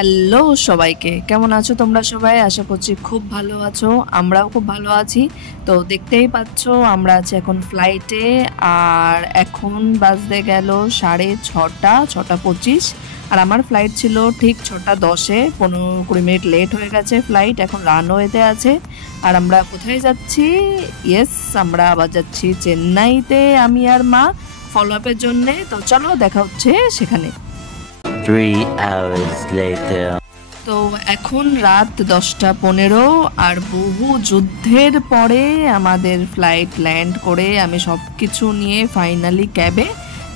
Hello সবাইকে, কেমন আছো তোমরা সবাই? আশা করছি খুব ভালো আছো, আমরাও খুব ভালো আছি। তো দেখতেই পাচ্ছ আমরা আছি এখন ফ্লাইটে, আর এখন বাজতে গেল 6:30, 6:25। আর আমার ফ্লাইট ছিল ঠিক 6:10-এ, 15-20 মিনিট লেট হয়ে গেছে ফ্লাইট, এখন রানওয়েতে আছে। আর আমরা কোথায় যাচ্ছি? ইয়েস, আমরা আবার যাচ্ছি চেন্নাইতে, আমি আর মা ফলো আপের জন্যে। তো চলো দেখা হচ্ছে সেখানে। 3 hours later. তো এখন রাত 10:15, আর বহু যুদ্ধের পরে আমাদের ফ্লাইট ল্যান্ড করে আমি সব কিছু নিয়ে ফাইনালি ক্যাবে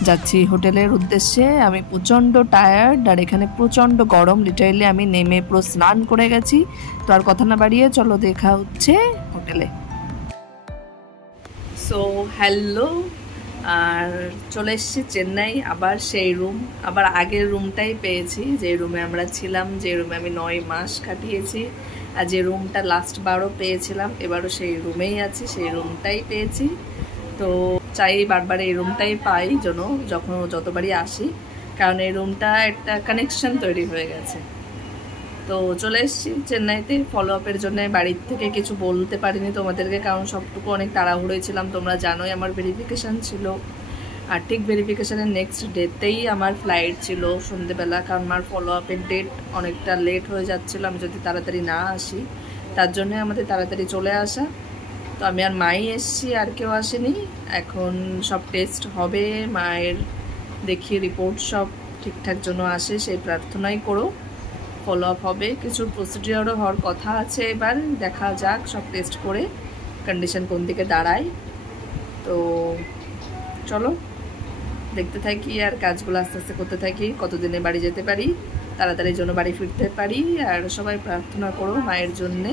যাচ্ছি হোটেলের উদ্দেশ্যে। আমি প্রচণ্ড টায়ার্ড, আর এখানে প্রচণ্ড গরম, লিটারেলি আমি নেমে পুরো স্নান করে গেছি। তো আর কথা না বাড়িয়ে চলো দেখা হচ্ছে হোটেলে। সো হ্যালো, আর চলে এসেছি চেন্নাই, আবার সেই রুম, আবার আগের রুমটাই পেয়েছি, যে রুমে আমরা ছিলাম, যে রুমে আমি 9 মাস কাটিয়েছি। আর যে রুমটা লাস্ট বারও পেয়েছিলাম, এবারও সেই রুমেই আছি, সেই রুমটাই পেয়েছি। তো চাই বারবার এই রুমটাই পাই যতবারই আসি, কারণ এই রুমটা একটা কানেকশন তৈরি হয়ে গেছে। তো চলে এসেছি চেন্নাইতে ফলো আপের জন্য। বাড়ির থেকে কিছু বলতে পারিনি তোমাদেরকে, কারণ সবটুকু অনেক তাড়াহুড়োই ছিলাম, তোমরা জানোই আমার ভেরিফিকেশান ছিল। আর ঠিক ভেরিফিকেশানের নেক্সট ডেতেই আমার ফ্লাইট ছিল সন্ধেবেলা, কারণ আমার ফলো আপের ডেট অনেকটা লেট হয়ে যাচ্ছিলো, আমি যদি তাড়াতাড়ি না আসি, তার জন্যে আমাদের তাড়াতাড়ি চলে আসা। তো আমি আর মাই এসছি, আর কেউ আসেনি। এখন সব টেস্ট হবে, মায়ের দেখি রিপোর্ট সব ঠিকঠাক জন্য আসে, সেই প্রার্থনাই করো। ফলো আপ হবে, কিছু প্রসিডিওরও হওয়ার কথা আছে, এবার দেখা যাক সব টেস্ট করে কন্ডিশন কোন দিকে দাঁড়ায়। তো চলো দেখতে থাকি, আর কাজগুলো আস্তে আস্তে করতে থাকি, কতদিনে বাড়ি যেতে পারি, তাড়াতাড়ির জন্য বাড়ি ফিরতে পারি। আর সবাই প্রার্থনা করো মায়ের জন্যে।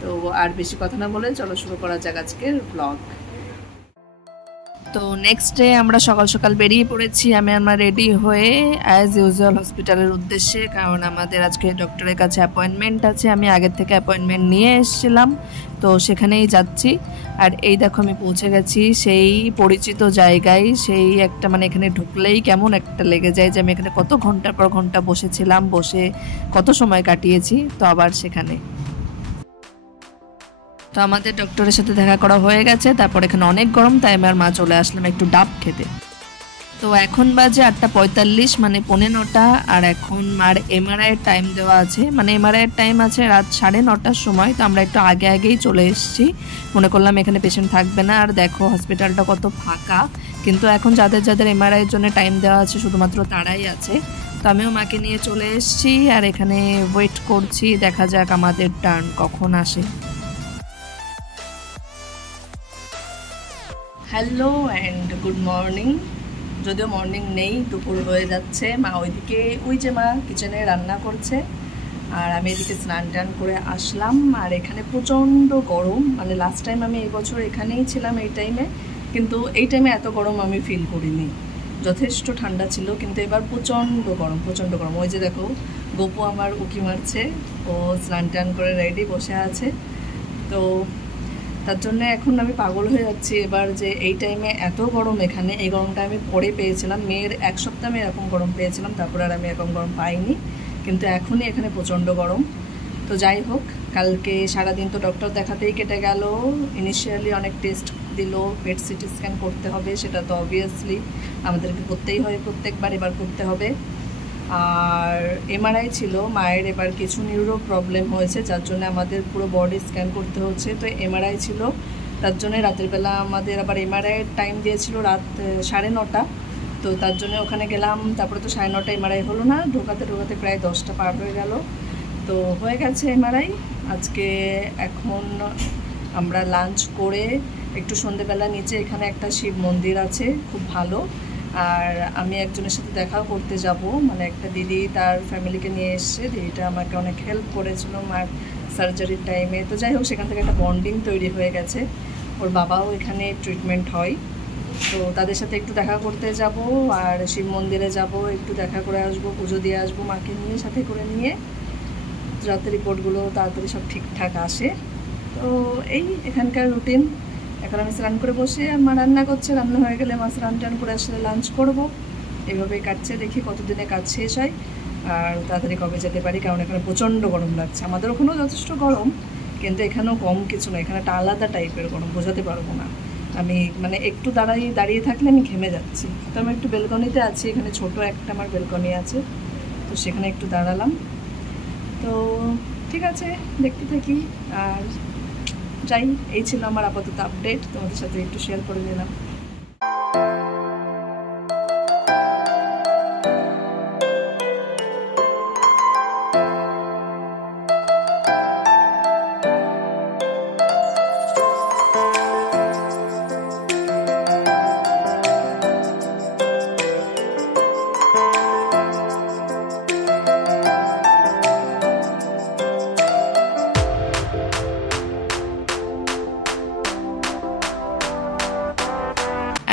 তো আর বেশি কথা না বলে চলো শুরু করা যাক আজকের ব্লগ। তো নেক্সট ডে আমরা সকাল সকাল বেরিয়ে পড়েছি, আমরা রেডি হয়ে অ্যাজ ইউজুয়াল হসপিটালের উদ্দেশ্যে, কারণ আমাদের আজকে ডক্টরের কাছে অ্যাপয়েন্টমেন্ট আছে। আমি আগের থেকে অ্যাপয়েন্টমেন্ট নিয়ে এসেছিলাম, তো সেখানেই যাচ্ছি। আর এই দেখো আমি পৌঁছে গেছি সেই পরিচিত জায়গায়, সেই একটা এখানে ঢুকলেই কেমন একটা লেগে যায় যে আমি এখানে কত ঘন্টার পর ঘন্টা বসেছিলাম, বসে কত সময় কাটিয়েছি। তো আবার সেখানে তো আমাদের ডক্টরের সাথে দেখা করা হয়ে গেছে। তারপর এখানে অনেক গরম, তাই আমার মা চলে আসলাম একটু ডাব খেতে। তো এখন বাজে 8:45, 9:45। আর এখন মার এমআরআইয়ের টাইম দেওয়া আছে, এমআরআইয়ের টাইম আছে রাত 9:30-র সময়। তো আমরা একটু আগেই চলে এসেছি, মনে করলাম এখানে পেশেন্ট থাকবে না। আর দেখো হসপিটালটা কত ফাঁকা, কিন্তু এখন যাদের এমআরআইয়ের জন্য টাইম দেওয়া আছে শুধুমাত্র তারাই আছে। তো আমিও মাকে নিয়ে চলে এসেছি, আর এখানে ওয়েট করছি, দেখা যাক আমাদের টার্ন কখন আসে। হ্যালো অ্যান্ড গুড মর্নিং, যদিও মর্নিং নেই, দুপুর হয়ে যাচ্ছে। মা ওইদিকে, ওই যে মা কিচেনে রান্না করছে, আর আমি এদিকে স্নান টান করে আসলাম। আর এখানে প্রচণ্ড গরম, লাস্ট টাইম আমি এই বছর এখানেই ছিলাম এই টাইমে, কিন্তু এই টাইমে এত গরম আমি ফিল করিনি, যথেষ্ট ঠান্ডা ছিল। কিন্তু এবার প্রচণ্ড গরম, প্রচণ্ড গরম। ওই যে দেখো গপু আমার উঁকি মারছে, ও স্নান টান করে রেডি বসে আছে। তো তার জন্য এখন আমি পাগল হয়ে যাচ্ছি এবার, যে এই টাইমে এত গরম এখানে। এই গরমটা আমি পরে পেয়েছিলাম, মেয়ের 1 সপ্তাহ আমি এরকম গরম পেয়েছিলাম, তারপর আর আমি এরকম গরম পাইনি, কিন্তু এখনই এখানে প্রচণ্ড গরম। তো যাই হোক, কালকে সারাদিন তো ডক্টর দেখাতেই কেটে গেল। ইনিশিয়ালি অনেক টেস্ট দিল, পেট সিটি স্ক্যান করতে হবে, সেটা তো অবভিয়াসলি আমাদেরকে করতেই হয় প্রত্যেকবার, এবার করতে হবে। আর এমআরআই ছিল মায়ের, এবার কিছু নিউরো প্রবলেম হয়েছে, যার জন্য আমাদের পুরো বডি স্ক্যান করতে হচ্ছে। তো এমআরআই ছিল, তার জন্য রাতের বেলা আমাদের আবার এমআরআইয়ের টাইম দিয়েছিল রাত 9:30। তো তার জন্য ওখানে গেলাম, তারপরে তো 9:30 এমআরআই হলো না, ঢোকাতে প্রায় 10টা পার হয়ে গেল। তো হয়ে গেছে এমআরআই আজকে। এখন আমরা লাঞ্চ করে একটু সন্ধেবেলা নিচে এখানে একটা শিব মন্দির আছে, খুব ভালো। আর আমি একজনের সাথে দেখাও করতে যাব, একটা দিদি তার ফ্যামিলিকে নিয়ে এসছে, দিদিটা আমাকে অনেক হেল্প করেছিল মার সার্জারির টাইমে। তো যাই হোক, সেখান থেকে একটা বন্ডিং তৈরি হয়ে গেছে, ওর বাবাও এখানে ট্রিটমেন্ট হয়। তো তাদের সাথে একটু দেখা করতে যাব, আর শিব মন্দিরে যাব, একটু দেখা করে আসবো, পুজো দিয়ে আসবো মাকে নিয়ে, সাথে করে নিয়ে, যাতে রিপোর্টগুলো তাড়াতাড়ি সব ঠিকঠাক আসে। তো এই এখানকার রুটিন। এখন আমি স্নান করে বসে, আর মা রান্না করছে, রান্না হয়ে গেলে মা স্নান টান করে আসলে লাঞ্চ করবো। এভাবেই কাটছে, দেখি কতদিনে কাজ শেষ হয়। আর তাড়াতাড়ি কবে যেতে পারি, কারণ এখানে প্রচণ্ড গরম লাগছে। আমাদের ওখানেও যথেষ্ট গরম, কিন্তু এখানেও কম কিছু না, এখানে একটা আলাদা টাইপের গরম, বোঝাতে পারবো না। আমি মানে একটু দাঁড়িয়ে থাকলে আমি ঘেমে যাচ্ছি। তো আমি একটু বেলকনিতে আছি, এখানে ছোট একটা আমার বেলকনি আছে, তো সেখানে একটু দাঁড়ালাম। তো ঠিক আছে, দেখতে থাকি আর যাই। এই ছিল আমার আপাতত আপডেট, তোমাদের সাথে একটু শেয়ার করে দিলাম।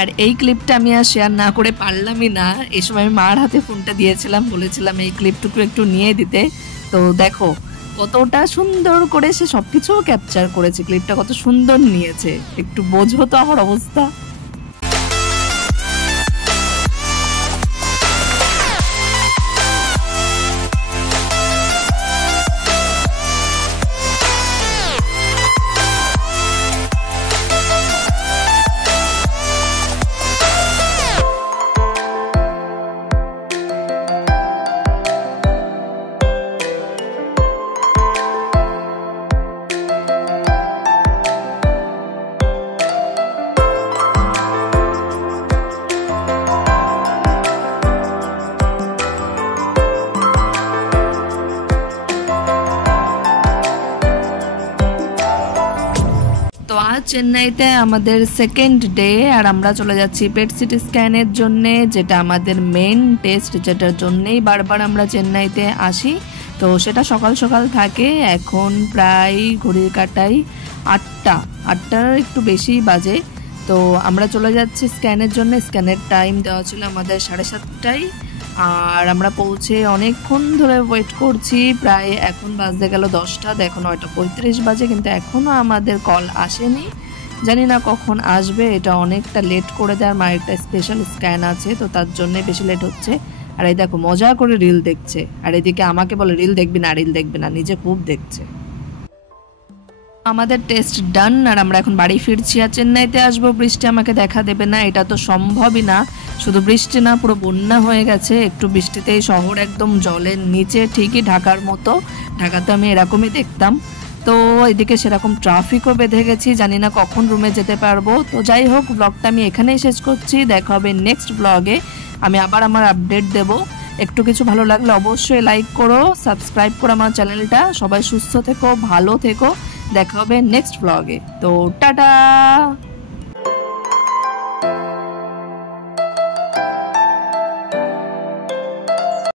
আর এই ক্লিপটা আমি আর শেয়ার না করে পারলামই না। এই সময় আমি মার হাতে ফোনটা দিয়েছিলাম, বলেছিলাম এই ক্লিপটুকু একটু নিয়ে দিতে। তো দেখো কতটা সুন্দর করে সে সব কিছু ক্যাপচার করেছে, ক্লিপটা কত সুন্দর নিয়েছে, একটু বোঝো তো আমার অবস্থা। তো আজ চেন্নাইতে আমাদের সেকেন্ড ডে, আর আমরা চলে যাচ্ছি পেট সিটি স্ক্যানের জন্যে, যেটা আমাদের মেন টেস্ট, যেটার জন্যেই বারবার আমরা চেন্নাইতে আসি। তো সেটা সকাল সকাল থাকে, এখন প্রায় ঘড়ির কাঁটায় 8টার একটু বেশি বাজে। তো আমরা চলে যাচ্ছি স্ক্যানের জন্য। স্ক্যানের টাইম দেওয়া ছিল আমাদের 7:30টায়, আর আমরা পৌঁছে অনেকক্ষণ ধরে ওয়েট করছি, প্রায় এখন বাজতে গেল 10টা, দেখো 9:35 বাজে, কিন্তু এখনও আমাদের কল আসেনি। জানি না কখন আসবে, এটা অনেকটা লেট করে দেয়। আমার একটা স্পেশাল স্ক্যান আছে, তো তার জন্যে বেশি লেট হচ্ছে। আর এই দেখো মজা করে রিল দেখছে, আর এদিকে আমাকে বলে রিল দেখবি না, নিজে খুব দেখছে। আমাদের টেস্ট ডান, আর আমরা এখন বাড়ি ফিরছি। আর চেন্নাইতে আসবো, বৃষ্টি আমাকে দেখা দেবে না, এটা তো সম্ভবই না। শুধু বৃষ্টি না, পুরো বন্যা হয়ে গেছে। একটু বৃষ্টিতেই শহর একদম জলের নিচে, ঠিকই ঢাকার মতো। ঢাকাতে আমি এরকমই দেখতাম। তো এদিকে সেরকম ট্রাফিকও বেঁধে গেছি, জানি না কখন রুমে যেতে পারবো। তো যাই হোক, ব্লগটা আমি এখানেই শেষ করছি। দেখা হবে নেক্সট ব্লগে, আমি আবার আমার আপডেট দেব। একটু কিছু ভালো লাগলে অবশ্যই লাইক করো, সাবস্ক্রাইব করো আমার চ্যানেলটা। সবাই সুস্থ থেকো, ভালো থেকো, দেখা হবে নেক্সট ব্লগে। তো টাটা।